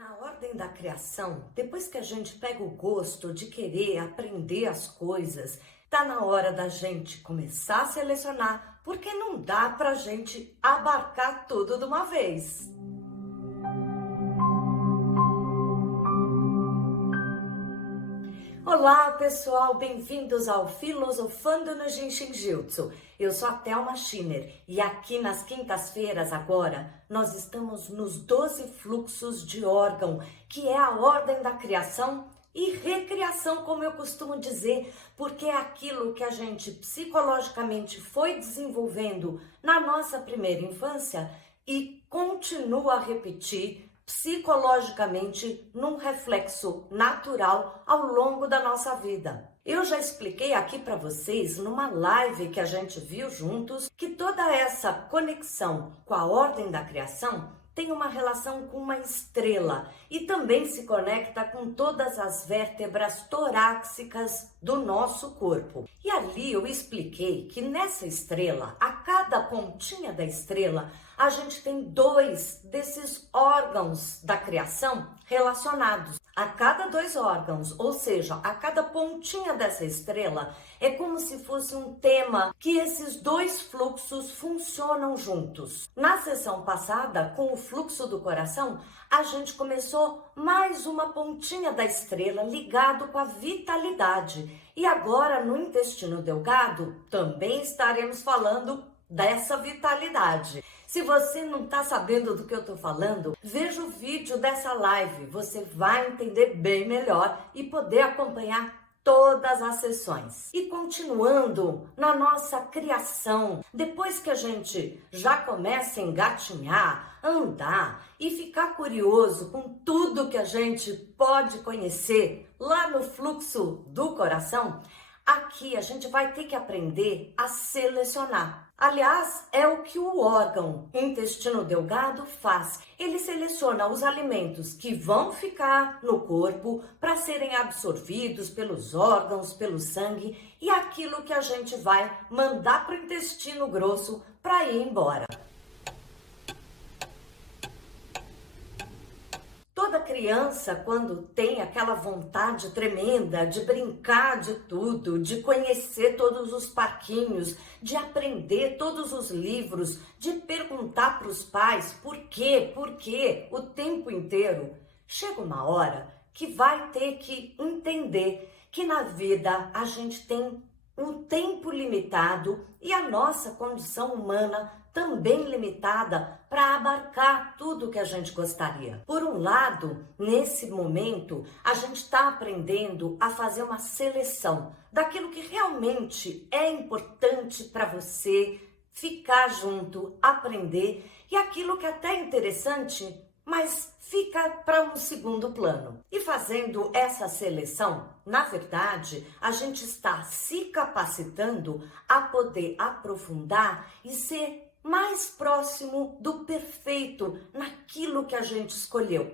Na ordem da criação, depois que a gente pega o gosto de querer aprender as coisas, tá na hora da gente começar a selecionar, porque não dá pra gente abarcar tudo de uma vez. Olá, pessoal, bem-vindos ao Filosofando no Jinshin-Jyutsu. Eu sou a Thelma Schiner e aqui nas quintas-feiras agora nós estamos nos 12 fluxos de órgão, que é a ordem da criação e recriação, como eu costumo dizer, porque é aquilo que a gente psicologicamente foi desenvolvendo na nossa primeira infância e continua a repetir psicologicamente num reflexo natural ao longo da nossa vida. Eu já expliquei aqui para vocês numa live que a gente viu juntos que toda essa conexão com a ordem da criação tem uma relação com uma estrela e também se conecta com todas as vértebras torácicas do nosso corpo. E ali eu expliquei que nessa estrela, a cada pontinha da estrela, a gente tem dois desses órgãos da criação relacionados. A cada dois órgãos, ou seja, a cada pontinha dessa estrela, é como se fosse um tema que esses dois fluxos funcionam juntos. Na sessão passada, com o fluxo do coração, a gente começou mais uma pontinha da estrela ligado com a vitalidade. E agora, no intestino delgado, também estaremos falando dessa vitalidade. Se você não está sabendo do que eu estou falando, veja o vídeo dessa live, você vai entender bem melhor e poder acompanhar todas as sessões. E continuando na nossa criação, depois que a gente já começa a engatinhar, andar e ficar curioso com tudo que a gente pode conhecer lá no fluxo do coração, aqui a gente vai ter que aprender a selecionar. Aliás, é o que o órgão intestino delgado faz. Ele seleciona os alimentos que vão ficar no corpo para serem absorvidos pelos órgãos, pelo sangue e aquilo que a gente vai mandar para o intestino grosso para ir embora. Toda criança, quando tem aquela vontade tremenda de brincar de tudo, de conhecer todos os parquinhos, de aprender todos os livros, de perguntar para os pais por quê, o tempo inteiro, chega uma hora que vai ter que entender que na vida a gente tem um tempo limitado e a nossa condição humana também limitada para abarcar tudo que a gente gostaria. Por um lado, nesse momento, a gente está aprendendo a fazer uma seleção daquilo que realmente é importante para você ficar junto, aprender, e aquilo que até é interessante, mas fica para um segundo plano. E fazendo essa seleção, na verdade, a gente está se capacitando a poder aprofundar e ser mais próximo do perfeito naquilo que a gente escolheu.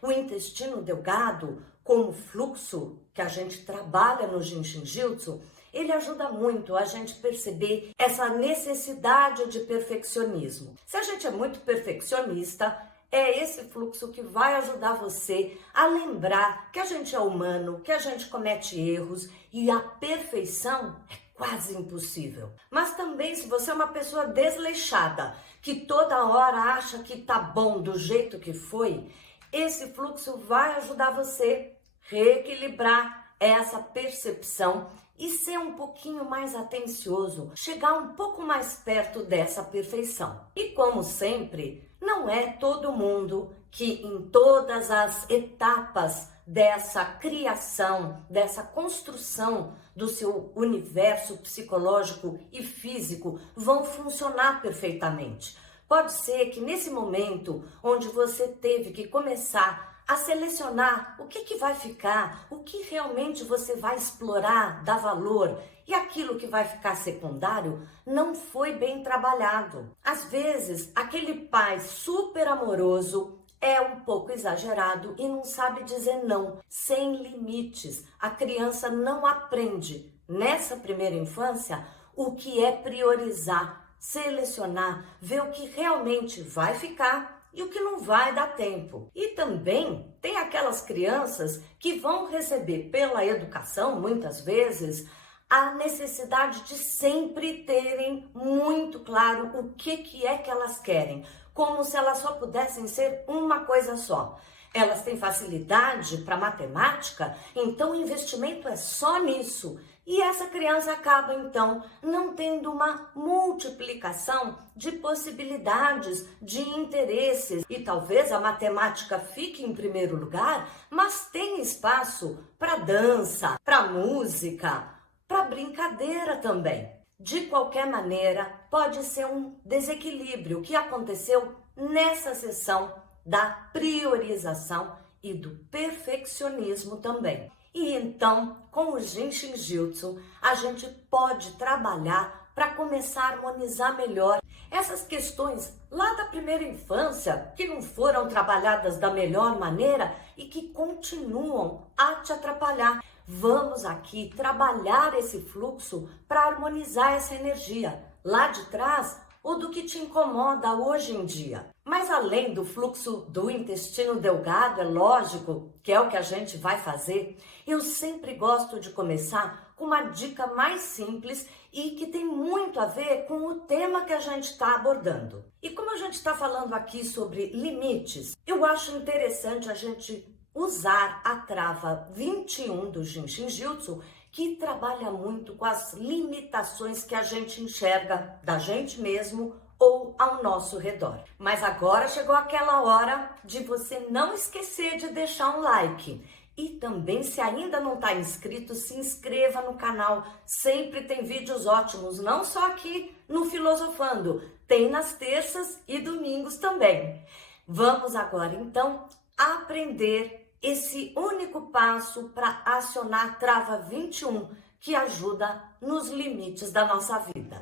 O intestino delgado, como fluxo que a gente trabalha no Jinshin-Jyutsu, ele ajuda muito a gente perceber essa necessidade de perfeccionismo. Se a gente é muito perfeccionista, é esse fluxo que vai ajudar você a lembrar que a gente é humano, que a gente comete erros e a perfeição é quase impossível. Mas também, se você é uma pessoa desleixada, que toda hora acha que tá bom do jeito que foi, esse fluxo vai ajudar você a reequilibrar essa percepção e ser um pouquinho mais atencioso, chegar um pouco mais perto dessa perfeição. E como sempre, não é todo mundo que em todas as etapas dessa criação, dessa construção do seu universo psicológico e físico vão funcionar perfeitamente. Pode ser que nesse momento onde você teve que começar a selecionar o que vai ficar, o que realmente você vai explorar, dar valor, e aquilo que vai ficar secundário não foi bem trabalhado. Às vezes, aquele pai super amoroso é um pouco exagerado e não sabe dizer não, sem limites. A criança não aprende nessa primeira infância o que é priorizar, selecionar, ver o que realmente vai ficar e o que não vai dar tempo. E também tem aquelas crianças que vão receber pela educação, muitas vezes, a necessidade de sempre terem muito claro o que é que elas querem, como se elas só pudessem ser uma coisa só. Elas têm facilidade para matemática, então o investimento é só nisso. E essa criança acaba, então, não tendo uma multiplicação de possibilidades, de interesses. E talvez a matemática fique em primeiro lugar, mas tem espaço para dança, para música, para brincadeira também. De qualquer maneira, pode ser um desequilíbrio que aconteceu nessa sessão da priorização e do perfeccionismo também. E então, com o Jinshin Jyutsu, a gente pode trabalhar para começar a harmonizar melhor essas questões lá da primeira infância, que não foram trabalhadas da melhor maneira e que continuam a te atrapalhar. Vamos aqui trabalhar esse fluxo para harmonizar essa energia lá de trás ou do que te incomoda hoje em dia. Mas além do fluxo do intestino delgado, é lógico que é o que a gente vai fazer, eu sempre gosto de começar com uma dica mais simples e que tem muito a ver com o tema que a gente está abordando. E como a gente está falando aqui sobre limites, eu acho interessante a gente usar a trava 21 do Jinshin Jyutsu, que trabalha muito com as limitações que a gente enxerga da gente mesmo ou ao nosso redor. Mas agora chegou aquela hora de você não esquecer de deixar um like. E também, se ainda não está inscrito, se inscreva no canal. Sempre tem vídeos ótimos, não só aqui no Filosofando, tem nas terças e domingos também. Vamos agora, então, aprender esse único passo para acionar a trava 21, que ajuda nos limites da nossa vida.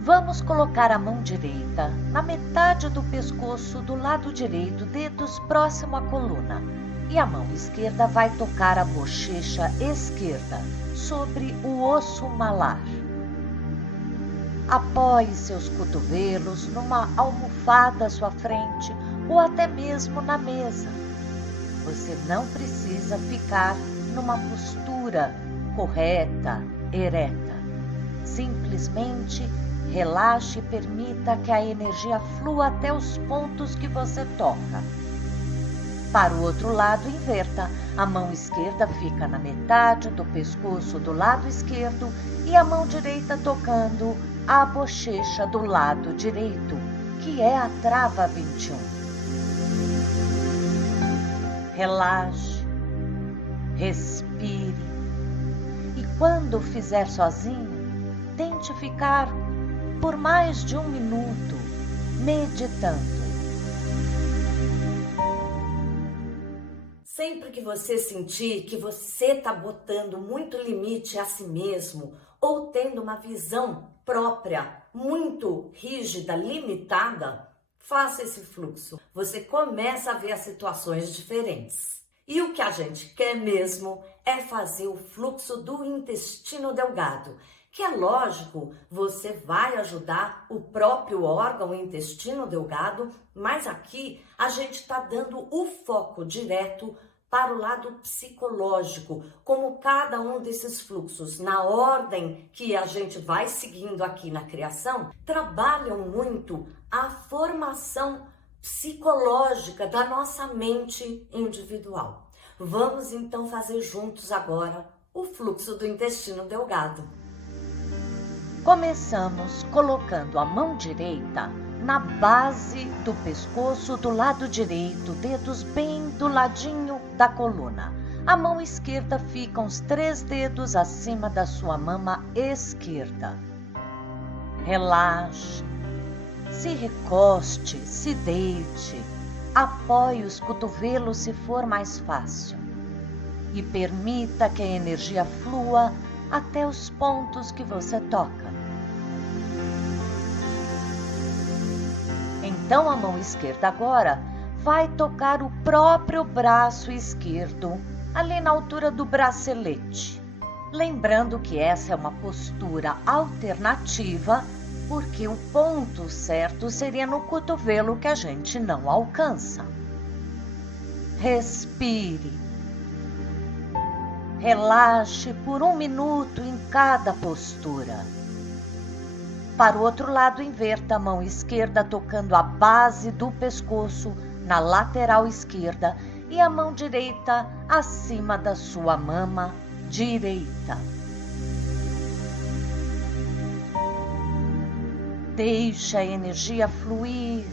Vamos colocar a mão direita na metade do pescoço do lado direito, dedos próximo à coluna. E a mão esquerda vai tocar a bochecha esquerda sobre o osso malar. Apoie seus cotovelos numa almofada à sua frente ou até mesmo na mesa. Você não precisa ficar numa postura correta, ereta. Simplesmente relaxe e permita que a energia flua até os pontos que você toca. Para o outro lado, inverta. A mão esquerda fica na metade do pescoço do lado esquerdo e a mão direita tocando a bochecha do lado direito, que é a trava 21. Relaxe, respire e quando fizer sozinho, tente ficar por mais de 1 minuto meditando. Sempre que você sentir que você está botando muito limite a si mesmo ou tendo uma visão própria muito rígida, limitada, faça esse fluxo. Você começa a ver as situações diferentes. E o que a gente quer mesmo é fazer o fluxo do intestino delgado, que é lógico, você vai ajudar o próprio órgão, o intestino delgado, mas aqui a gente está dando o foco direto para o lado psicológico, como cada um desses fluxos, na ordem que a gente vai seguindo aqui na criação, trabalham muito a formação psicológica da nossa mente individual. Vamos então fazer juntos agora o fluxo do intestino delgado. Começamos colocando a mão direita na base do pescoço do lado direito, dedos bem do ladinho da coluna. A mão esquerda fica uns 3 dedos acima da sua mama esquerda. Relaxe, se recoste, se deite, apoie os cotovelos se for mais fácil e permita que a energia flua até os pontos que você toca. Então a mão esquerda agora vai tocar o próprio braço esquerdo, ali na altura do bracelete. Lembrando que essa é uma postura alternativa porque o ponto certo seria no cotovelo que a gente não alcança. Respire. Relaxe por 1 minuto em cada postura. Para o outro lado, inverta a mão esquerda tocando a base do pescoço na lateral esquerda e a mão direita acima da sua mama direita. Deixe a energia fluir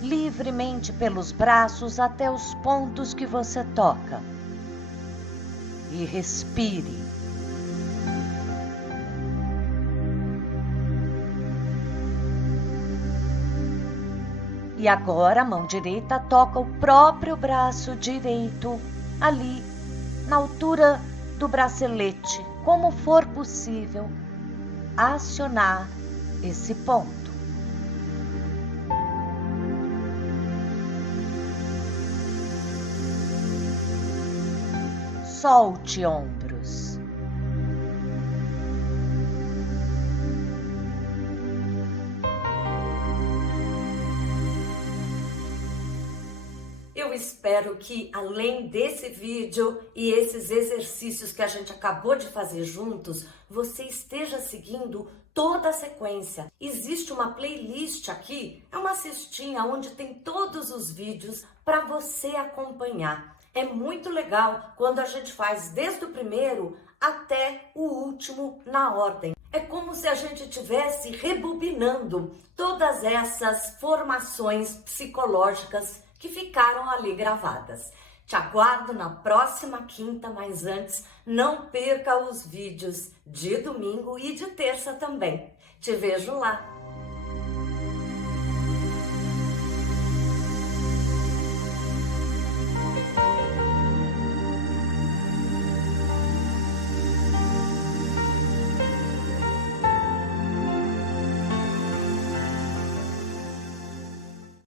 livremente pelos braços até os pontos que você toca. E respire. E agora a mão direita toca o próprio braço direito, ali, na altura do bracelete, como for possível, acionar esse ponto. Solte ombros. Eu espero que, além desse vídeo e esses exercícios que a gente acabou de fazer juntos, você esteja seguindo toda a sequência. Existe uma playlist aqui, é uma cestinha onde tem todos os vídeos para você acompanhar. É muito legal quando a gente faz desde o primeiro até o último na ordem. É como se a gente estivesse rebobinando todas essas formações psicológicas que ficaram ali gravadas. Te aguardo na próxima quinta, mas antes não perca os vídeos de domingo e de terça também. Te vejo lá!